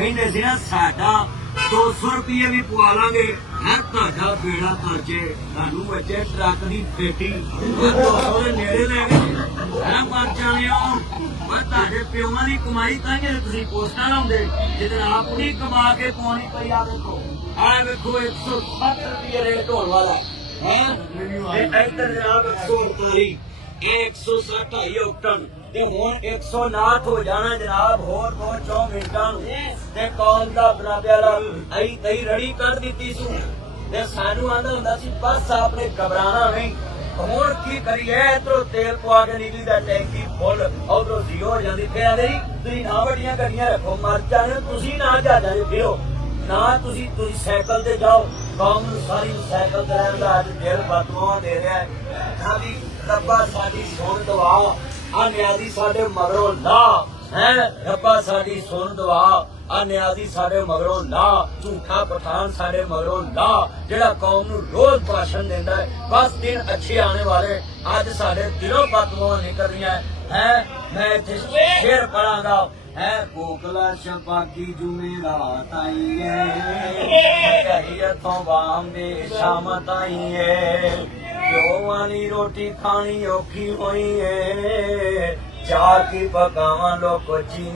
ਕਹਿੰਦੇ ਸੀ ਨਾ ਸਾਡਾ 200 ਰੁਪਏ ਵੀ ਪਵਾ ਲਾਂਗੇ ਹੈ ਤੁਹਾਡਾ ਬੇੜਾ ਤਰਜੇ ਤੁਹਾਨੂੰ ਬੱਚੇ ਟਰੱਕ ਦੀ ਪੇਟੀ 200 ਦੇ ਨੇੜੇ ਲੈ ਗਏ ਹੈ ਮਰ ਜਾਣਿਓ ਮੈਂ ਤੁਹਾਡੇ ਪਿਓਾਂ ਦੀ ਕਮਾਈ ਤਾਂ ਤੁਸੀਂ ਪੋਸਟਾਂ ਲਾਉਂਦੇ ਜਿਹਦੇ ਆਪ ਨਹੀਂ ਕਮਾ ਕੇ ਪਾਉਣੀ ਪਈ ਆ ਵੇਖੋ ਆ ਵੇਖੋ 160 ਰੁਪਏ ਰੇਟ ਹੋਣ ਵਾਲਾ ਹੈ ਇੱਧਰ ਜਨਾਬ 148 160 ऑक्टन ते हुण 159 हो जाना जनाब होर 4 मिनटां ते कौम दा बराबर आई तई रड़ी कर दी सू ते सानू आंदा हुंदा सी बस आपने घबराना नहीं हुण की करिए इधरों तेल पवा के नीली दा टैंकी फुल उधरों जीरो हो जांदी फिर आंदे तुसीं ना वड्डियां गड्डियां रखो मर जाने तुसीं ना जहाजां दे फिरो ना तुसीं साइकिल ते जाओ कौम नूं सारी साइकिल ते रहण दा अज दिल बददुआ दे रहा है साडी रब्बा साडी सुन दुआ आ नियाजी साडे मगरों ला है रब्बा साडी सुन दुआ आ नियाजी साडे मगरों ला झूठा पठान साडे मगरों ला जेड़ा कौम नूं रोज भाषण देंदा है बस दिन अच्छे आने वाले अज साडे दिलों बददुआ निकल रही है मैं इत्थे शेर पढ़ांगा है कोकला शपाकी जुमेरात आई है तो वाम दे शामत आई है प्यो वाली रोटी खानी औखी हुई है चाह की पकावा लोग